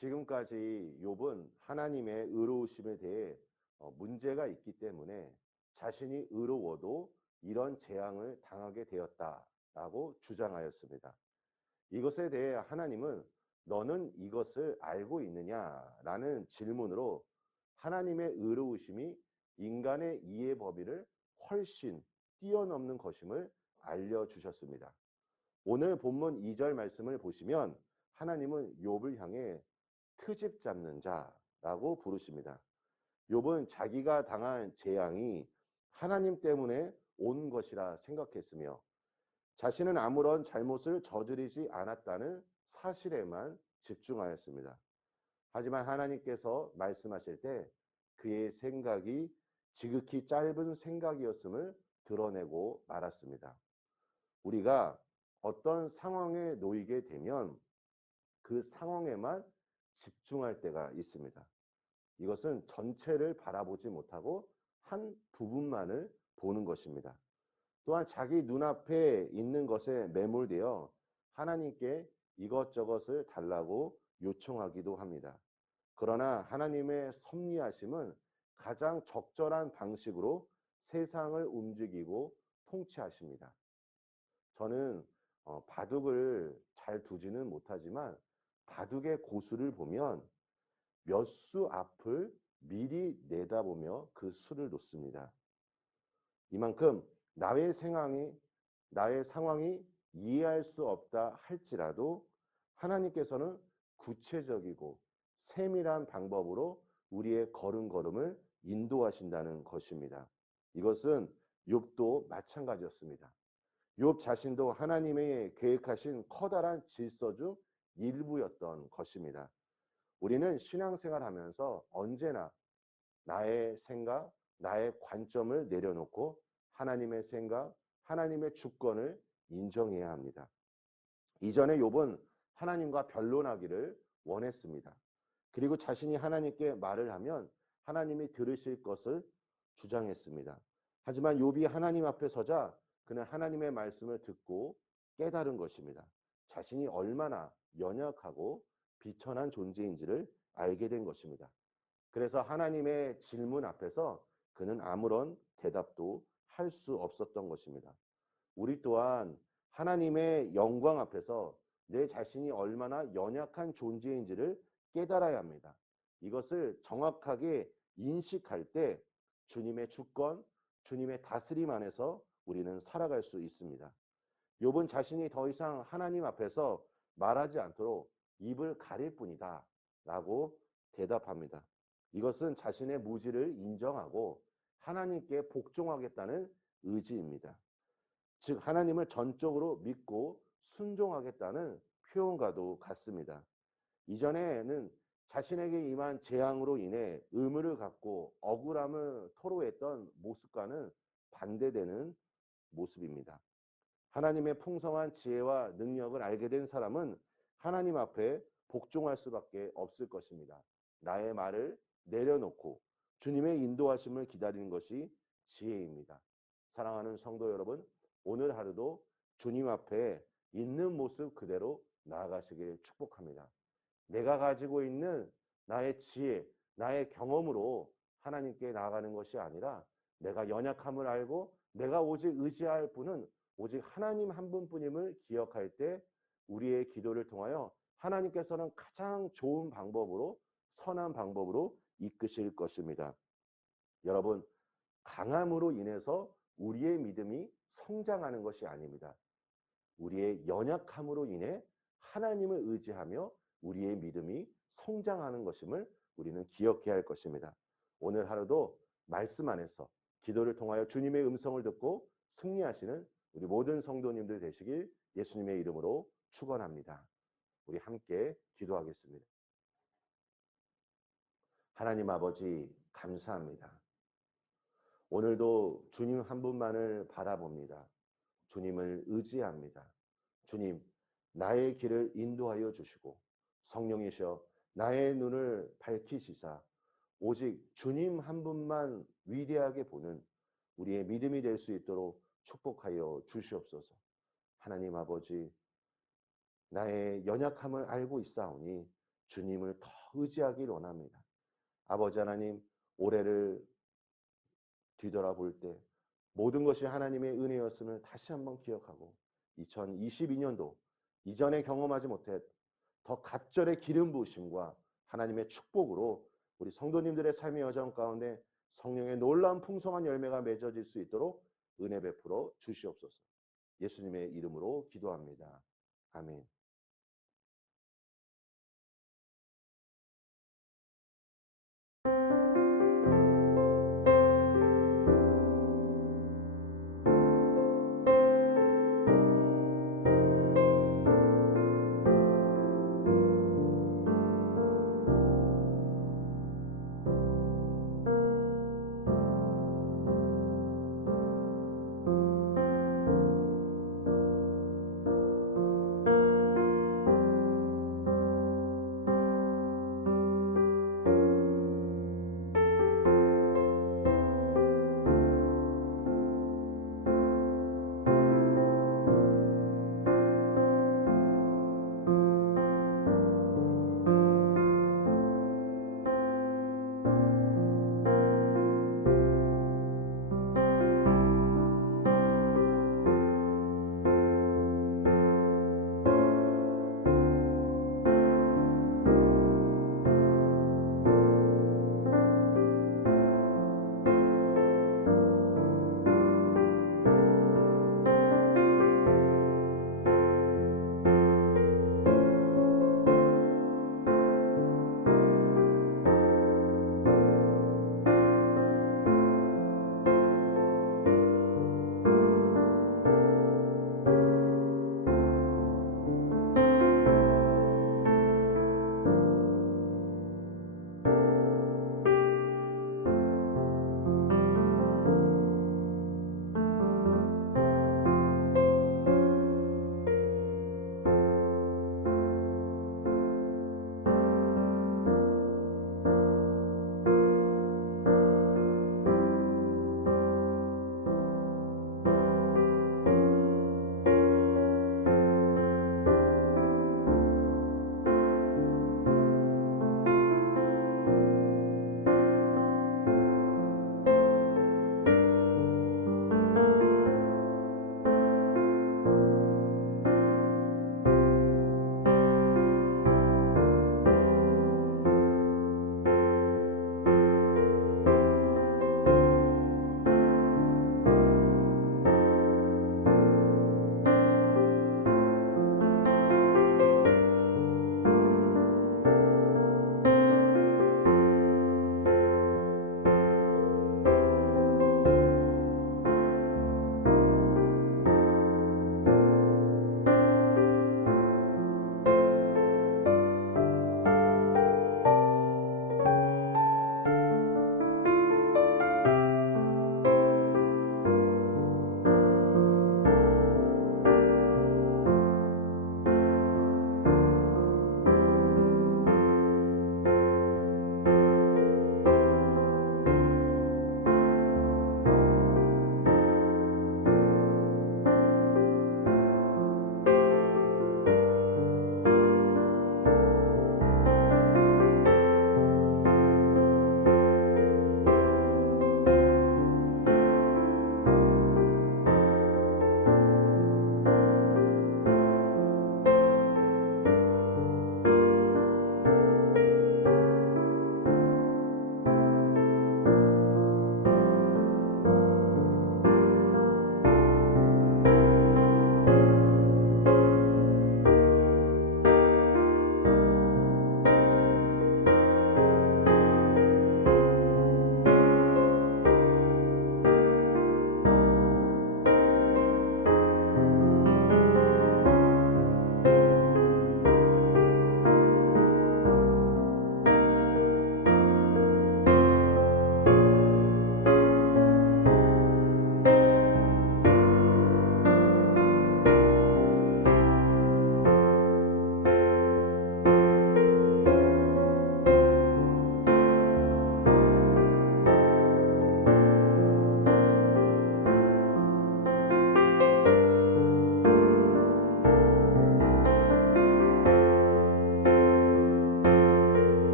지금까지 욥은 하나님의 의로우심에 대해 문제가 있기 때문에 자신이 의로워도 이런 재앙을 당하게 되었다라고 주장하였습니다. 이것에 대해 하나님은 너는 이것을 알고 있느냐라는 질문으로 하나님의 의로우심이 인간의 이해 범위를 훨씬 뛰어넘는 것임을 알려주셨습니다. 오늘 본문 2절 말씀을 보시면 하나님은 욥을 향해 트집 잡는 자라고 부르십니다. 욥은 자기가 당한 재앙이 하나님 때문에 온 것이라 생각했으며 자신은 아무런 잘못을 저지르지 않았다는 사실에만 집중하였습니다. 하지만 하나님께서 말씀하실 때 그의 생각이 지극히 짧은 생각이었음을 드러내고 말았습니다. 우리가 어떤 상황에 놓이게 되면 그 상황에만 집중할 때가 있습니다. 이것은 전체를 바라보지 못하고 한 부분만을 보는 것입니다. 또한 자기 눈앞에 있는 것에 매몰되어 하나님께 이것저것을 달라고 요청하기도 합니다. 그러나 하나님의 섭리하심은 가장 적절한 방식으로 세상을 움직이고 통치하십니다. 저는 바둑을 잘 두지는 못하지만 바둑의 고수를 보면 몇 수 앞을 미리 내다보며 그 수를 놓습니다. 이만큼 나의 상황이 이해할 수 없다 할지라도 하나님께서는 구체적이고 세밀한 방법으로 우리의 걸음걸음을 인도하신다는 것입니다. 이것은 욥도 마찬가지였습니다. 욥 자신도 하나님의 계획하신 커다란 질서 중 일부였던 것입니다. 우리는 신앙생활하면서 언제나 나의 생각, 나의 관점을 내려놓고 하나님의 생각, 하나님의 주권을 인정해야 합니다. 이전에 욥은 하나님과 변론하기를 원했습니다. 그리고 자신이 하나님께 말을 하면 하나님이 들으실 것을 주장했습니다. 하지만 욥이 하나님 앞에 서자 그는 하나님의 말씀을 듣고 깨달은 것입니다. 자신이 얼마나 연약하고 비천한 존재인지를 알게 된 것입니다. 그래서 하나님의 질문 앞에서 그는 아무런 대답도 할 수 없었던 것입니다. 우리 또한 하나님의 영광 앞에서 내 자신이 얼마나 연약한 존재인지를 깨달아야 합니다. 이것을 정확하게 인식할 때 주님의 주권, 주님의 다스림 안에서 우리는 살아갈 수 있습니다. 욥은 자신이 더 이상 하나님 앞에서 말하지 않도록 입을 가릴 뿐이다 라고 대답합니다. 이것은 자신의 무지를 인정하고 하나님께 복종하겠다는 의지입니다. 즉 하나님을 전적으로 믿고 순종하겠다는 표현과도 같습니다. 이전에는 자신에게 임한 재앙으로 인해 의무를 갖고 억울함을 토로했던 모습과는 반대되는 모습입니다. 하나님의 풍성한 지혜와 능력을 알게 된 사람은 하나님 앞에 복종할 수밖에 없을 것입니다. 나의 말을 내려놓고 주님의 인도하심을 기다리는 것이 지혜입니다. 사랑하는 성도 여러분, 오늘 하루도 주님 앞에 있는 모습 그대로 나아가시길 축복합니다. 내가 가지고 있는 나의 지혜, 나의 경험으로 하나님께 나아가는 것이 아니라 내가 연약함을 알고 내가 오직 의지할 분은 오직 하나님 한 분뿐임을 기억할 때 우리의 기도를 통하여 하나님께서는 가장 좋은 방법으로 선한 방법으로 이끄실 것입니다. 여러분, 강함으로 인해서 우리의 믿음이 성장하는 것이 아닙니다. 우리의 연약함으로 인해 하나님을 의지하며 우리의 믿음이 성장하는 것임을 우리는 기억해야 할 것입니다. 오늘 하루도 말씀 안에서 기도를 통하여 주님의 음성을 듣고 승리하시는 우리 모든 성도님들 되시길 예수님의 이름으로 축원합니다. 우리 함께 기도하겠습니다. 하나님 아버지 감사합니다. 오늘도 주님 한 분만을 바라봅니다. 주님을 의지합니다. 주님, 나의 길을 인도하여 주시고 성령이셔 나의 눈을 밝히시사 오직 주님 한 분만 위대하게 보는 우리의 믿음이 될 수 있도록 축복하여 주시옵소서. 하나님 아버지, 나의 연약함을 알고 있사오니 주님을 더 의지하길 원합니다. 아버지 하나님, 올해를 뒤돌아볼 때 모든 것이 하나님의 은혜였음을 다시 한번 기억하고 2022년도 이전에 경험하지 못했 더 갑절의 기름 부으심과 하나님의 축복으로 우리 성도님들의 삶의 여정 가운데 성령의 놀라운 풍성한 열매가 맺어질 수 있도록 은혜 베풀어 주시옵소서. 예수님의 이름으로 기도합니다. 아멘.